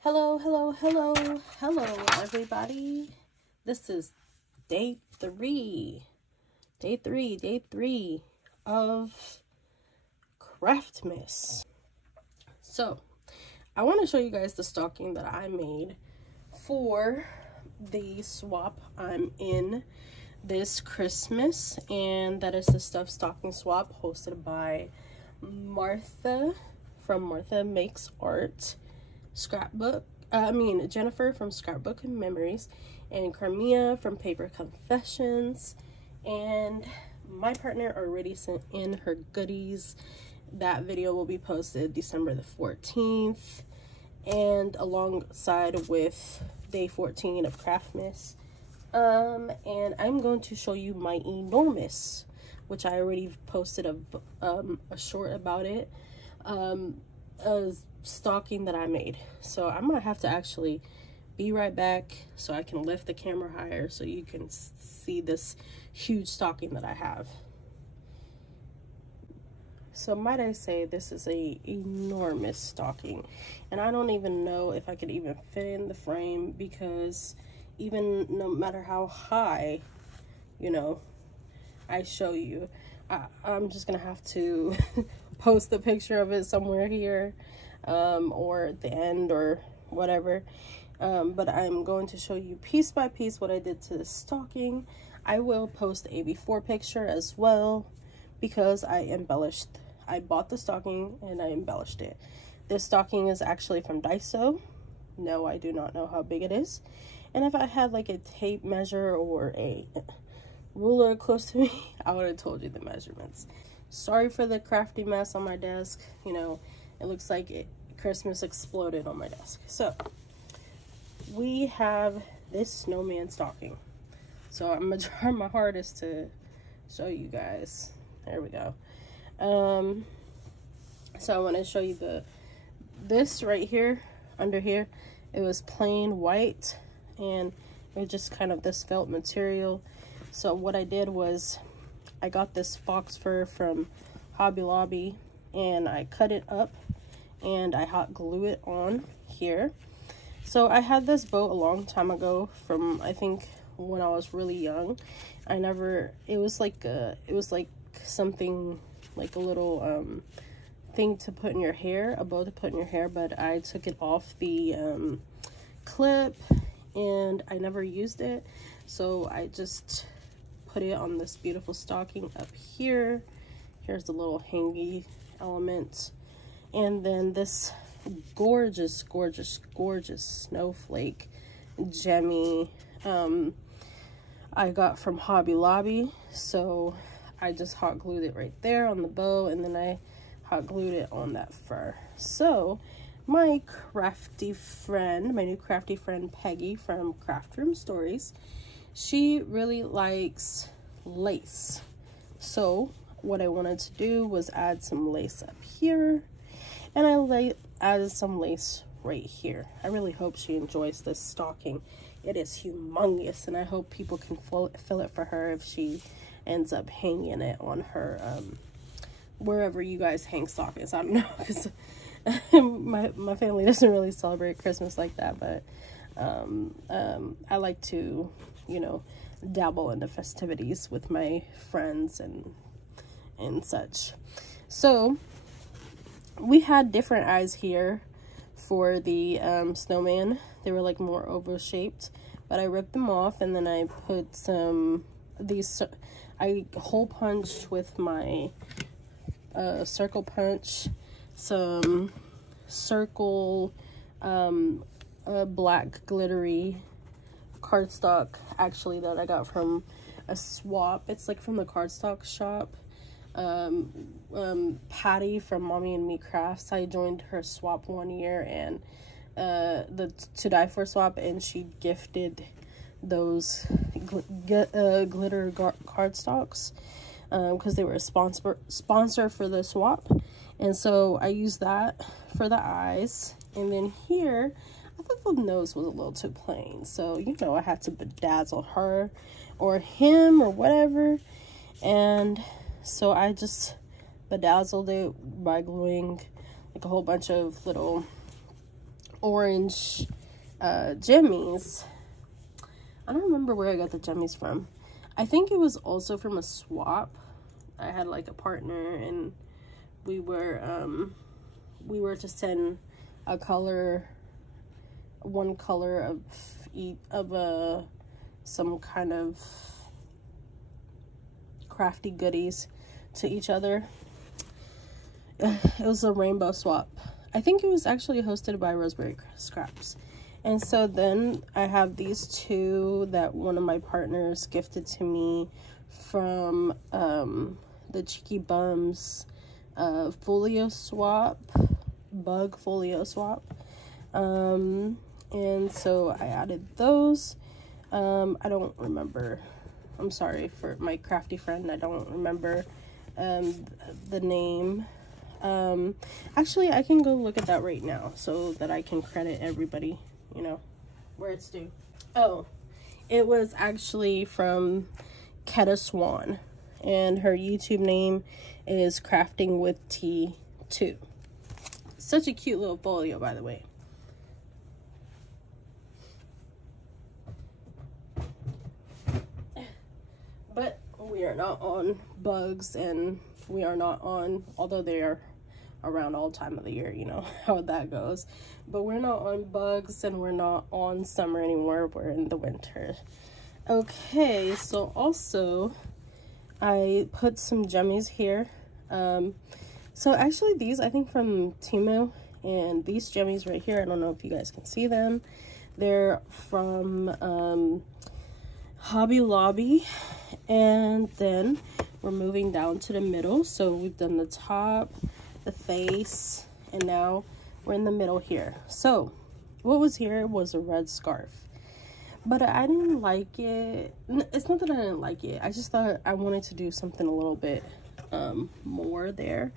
Hello, everybody. This is day three of Craftmas. So, I want to show you guys the stocking that I made for the swap I'm in this Christmas, and that is the stuffed stocking swap hosted by Martha from Martha Makes Art, Jennifer from Scrapbook and Memories, and Carmia from Paper Confessions, and my partner already sent in her goodies. That video will be posted December the 14th, and alongside with day 14 of Craftmas. And I'm going to show you my enormous, which I already posted a short about it, a stocking that I made. So I'm gonna have to actually be right back so I can lift the camera higher so you can see this huge stocking that I have. So might I say, this is a enormous stocking, and I don't even know if I could even fit in the frame, because even no matter how high, you know, I show you, I'm just gonna have to post a picture of it somewhere here, or at the end or whatever. But I'm going to show you piece by piece what I did to the stocking. I will post a before picture as well, because I bought the stocking and I embellished it. This stocking is actually from Daiso. No, I do not know how big it is. And if I had like a tape measure or a ruler close to me, I would have told you the measurements. Sorry for the crafty mess on my desk. You know, it looks like Christmas exploded on my desk. So we have this snowman stocking. So I'm gonna try my hardest to show you guys. There we go. So I want to show you this right here, under here. It was plain white, and it was just kind of this felt material. So what I did was I got this fox fur from Hobby Lobby, and I cut it up and I hot glue it on here. So I had this boat a long time ago, from I think when I was really young. It was like something like a little thing to put in your hair, a bow to put in your hair, but I took it off the clip and I never used it. So I just put it on this beautiful stocking up here. Here's the little hangy element, and then this gorgeous snowflake gemmy I got from Hobby Lobby. So I just hot glued it right there on the bow, and then I hot glued it on that fur. So my new crafty friend Peggy from Craft Room Stories, she really likes lace. So what I wanted to do was add some lace up here, and I added some lace right here. I really hope she enjoys this stocking. It is humongous, and I hope people can fill it for her if she ends up hanging it on her wherever you guys hang stockings. I don't know, because my family doesn't really celebrate Christmas like that, but I like to, you know, dabble in the festivities with my friends and such. So we had different eyes here for the snowman. They were like more oval shaped, but I ripped them off, and then I put I hole punched with my circle punch some circle black glittery cardstock, actually, that I got from a swap. It's like from the cardstock shop. Patty from Mommy and Me Crafts, I joined her swap one year, and the To Die For swap, and she gifted those glitter cardstocks because they were a sponsor for the swap. And so I used that for the eyes, and then here I thought the nose was a little too plain, so you know, I had to bedazzle her or him or whatever. And so I just bedazzled it by gluing like a whole bunch of little orange jemmies. I don't remember where I got the jemmies from. I think it was also from a swap. I had like a partner, and we were to send a color, one color of some kind of crafty goodies to each other. It was a rainbow swap. I think it was actually hosted by Roseberry Scraps. And so then I have these two that one of my partners gifted to me from the Cheeky Bums folio swap, bug folio swap. And so I added those. I don't remember. I'm sorry for my crafty friend. I don't remember the name. Actually, I can go look at that right now so that I can credit everybody, you know, where it's due. Oh, it was actually from Ketta Swan, and her YouTube name is Crafting with T2. Such a cute little folio, by the way. But we are not on bugs, and we are not on, although they are around all time of the year, you know how that goes, but we're not on bugs and we're not on summer anymore. We're in the winter. Okay, so also I put some jemmies here. So actually these I think from Temu, and these jemmies right here, I don't know if you guys can see them, they're from Hobby Lobby. And then we're moving down to the middle. So we've done the top, the face, and now we're in the middle here. So what was here was a red scarf, but I didn't like it. It's not that I didn't like it, I just thought I wanted to do something a little bit more there.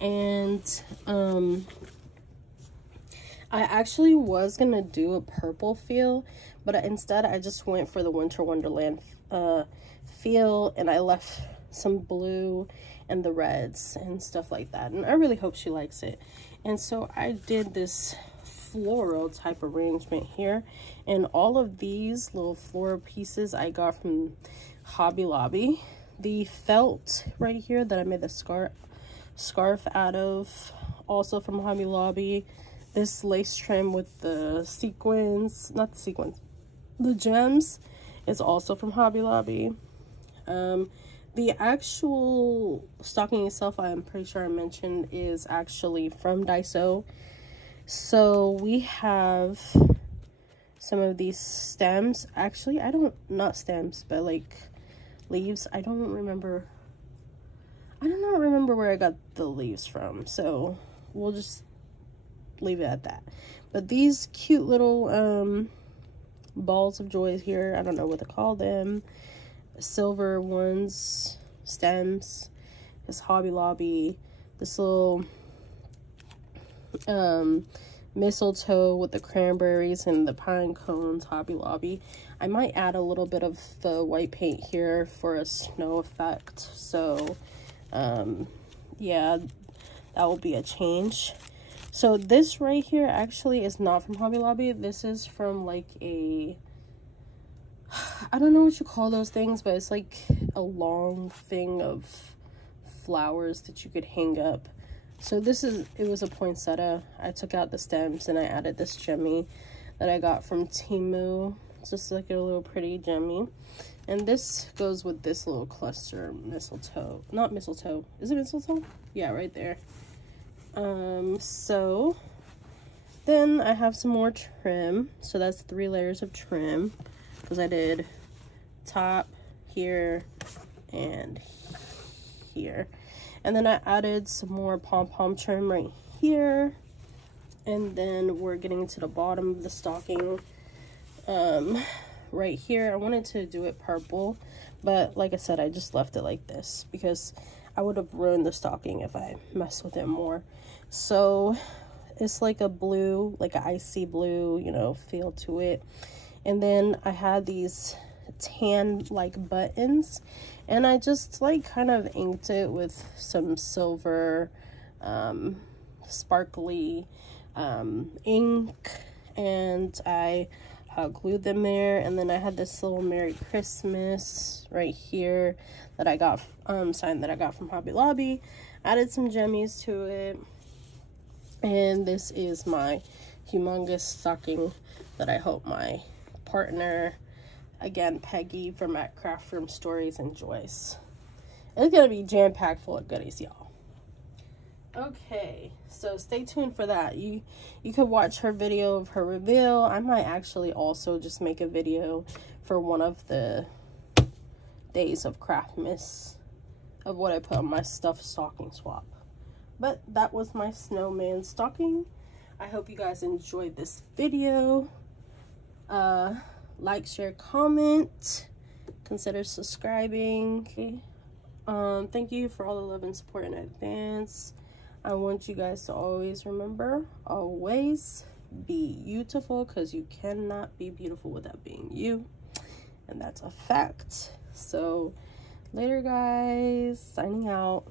And I actually was gonna do a purple feel, but instead I just went for the Winter Wonderland feel, and I left some blue and the reds and stuff like that, and I really hope she likes it. And so I did this floral type arrangement here, and all of these little floral pieces I got from Hobby Lobby. The felt right here that I made the scarf out of, also from Hobby Lobby. This lace trim with the sequins, not the sequins, the gems, is also from Hobby Lobby. The actual stocking itself, I'm pretty sure I mentioned, is actually from Daiso. So we have some of these stems. Actually, not stems, but like leaves. I do not remember where I got the leaves from, so we'll just leave it at that. But these cute little balls of joy here, I don't know what to call them, silver ones, stems, is Hobby Lobby. This little mistletoe with the cranberries and the pine cones, Hobby Lobby. I might add a little bit of the white paint here for a snow effect, so yeah, that will be a change. So this right here actually is not from Hobby Lobby. This is from like a, I don't know what you call those things, but it's like a long thing of flowers that you could hang up. So it was a poinsettia. I took out the stems and I added this gemmy that I got from Temu. It's just like a little pretty gemmy. And this goes with this little cluster mistletoe. Not mistletoe. Is it mistletoe? Yeah, right there. So then I have some more trim. So that's 3 layers of trim, because I did top, here, and here. And then I added some more pom-pom trim right here. And then we're getting to the bottom of the stocking right here. I wanted to do it purple, but like I said, I just left it like this because I would have ruined the stocking if I messed with it more. So it's like a blue, like an icy blue, you know, feel to it. And then I had these tan like buttons, and I just like kind of inked it with some silver sparkly ink, and I hot glued them there. And then I had this little Merry Christmas right here that I got sign that I got from Hobby Lobby. Added some jemmies to it, and this is my humongous stocking that I hope my partner, again Peggy from at Craft Room Stories, enjoys. It's gonna be jam-packed full of goodies, y'all. Okay, so stay tuned for that. You could watch her video of her reveal. I might actually also just make a video for one of the Days of Craftmas of what I put on my stuffed stocking swap. But that was my snowman stocking. I hope you guys enjoyed this video. Like, share, comment, consider subscribing. Thank you for all the love and support in advance. I want you guys to always remember, always be beautiful, because you cannot be beautiful without being you, and that's a fact. So later, guys, signing out.